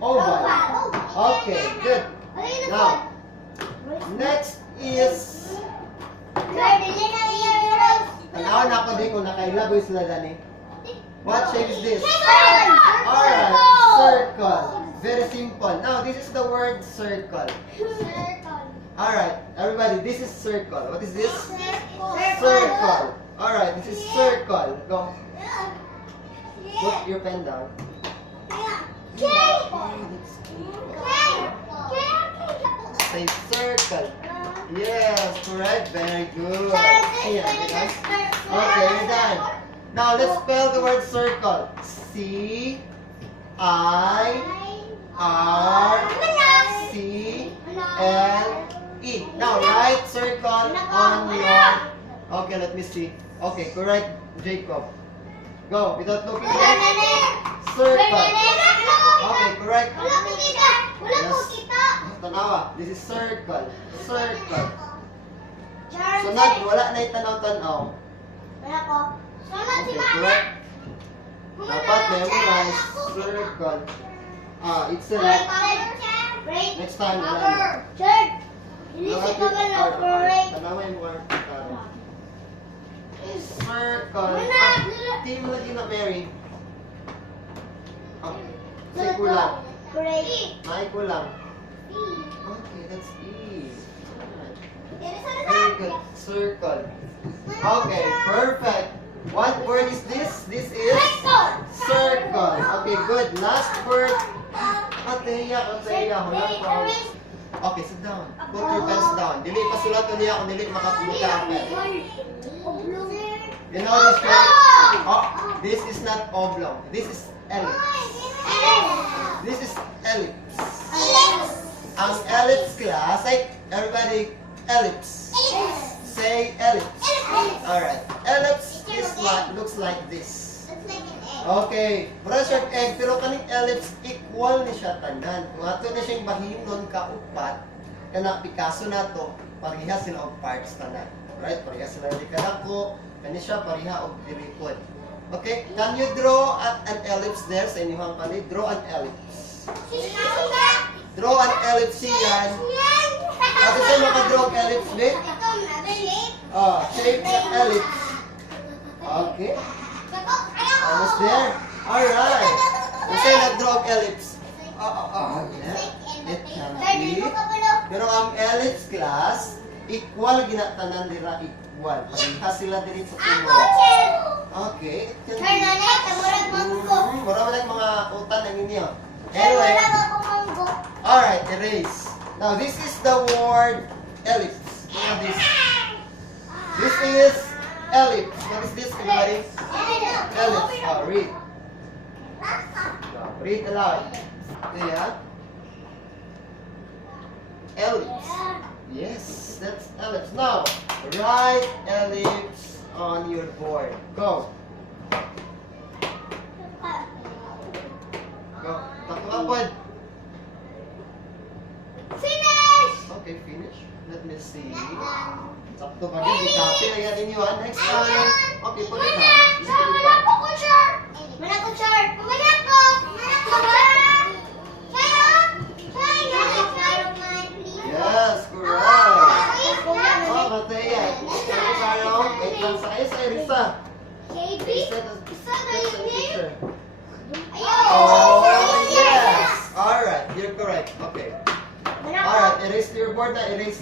Oval. Okay, good. Now, next is... Tanaw na ako din kung nakailaboy sila dani. What shape is this? Alright, circle. Very simple. Now, this is the word circle. Alright, everybody, this is circle. What is this? Circle. Alright, this is circle. Go. Put your pen down. Say circle. Yes, correct. Very good. Yeah, okay, you're done. Now, let's spell the word circle. C-I-R-C-L-E. Now, write circle on your... Okay, let me see. Okay, correct, Jacob. Go, without looking at circle. Okay, correct. Yes. Tanawa. This is circle. Circle. Sunod, wala na itanaw-tanaw. Okay, correct. Dapat memorize circle. It's a like. Next time, wala na. Tanawa yung word. Circle. Di mo lagi na Mary. Okay. Say kulang. May kulang. Okay, that's E. Very good. Circle. Okay, perfect. What word is this? This is circle. Okay, good. Last word. Kateya. Hulang ko. Okay, sit down. Put your pens down. Dili pa sulat ko niya kung dili makapunta ang pen. You know this word? Oh, this is not oblong. This is ellipse. This is ellipse. Ang ellipse class, ay, everybody, ellipse. Say ellipse. Alright. Ellipse is like, looks like this. Okay. Pressure egg, pero kaning ellipse, equal ni siya tanan. Kung ato na siyang bahinon kaupat, kana Picasso na to, pareha sila og parts tanan. Right? Pareha sila di kadako, kani siya pareha og diripod. Okay? Can you draw an ellipse there sa inyong panig? Draw an ellipse. Draw an ellipse yan. At ito makadraw ang ellipse din? Shape ng ellipse. Okay. Almost there. Alright. Kasi nag-draw ang ellipse. Yeah. It can be. Pero ang ellipse class, equal ginatanan nila equal. Pagka sila din sa tunod. Okay. It can be. Mura mo lang mga utan ng inyo. Anyway. Alright, erase. Now, this is the word ellipse. Look at this. This is ellipse. What is this, everybody? Ellipse. Read. Read aloud. Yeah. Ellipse. Yes, that's ellipse. Now, write ellipse on your board. Go. Go. Takapod. Finish! Okay, finish. Let me see. Sakto pa din. Di-copy na yan ninyo. Next time. Okay, put it down. Malako ko, sir! Malako, sir! Malako! Yes, correct. Oh, Matea. Ano tayo? Wait lang sa kayo sa Erisa. Oh, yes. Alright, you're correct. Okay. Alright, erase your board na. Erase.